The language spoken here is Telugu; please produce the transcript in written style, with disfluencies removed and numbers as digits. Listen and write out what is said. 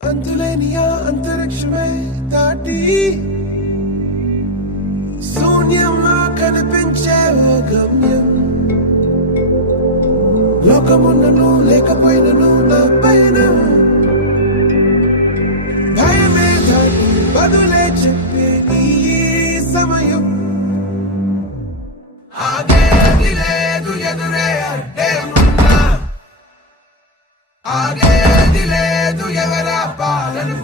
అంతులేని ఆ అంతరిక్షమే దాటి శూన్యంలో కనిపించే ఓ గమ్యం. లోకమున్నను లేకపోయినను నా పైన భయమే దాటి బదులే చెప్పే నీ సమయం. ఆగేది లేదు ఎదురే అడ్డే ఉన్నా, ఆగేది లేదు ఎవరా పాలను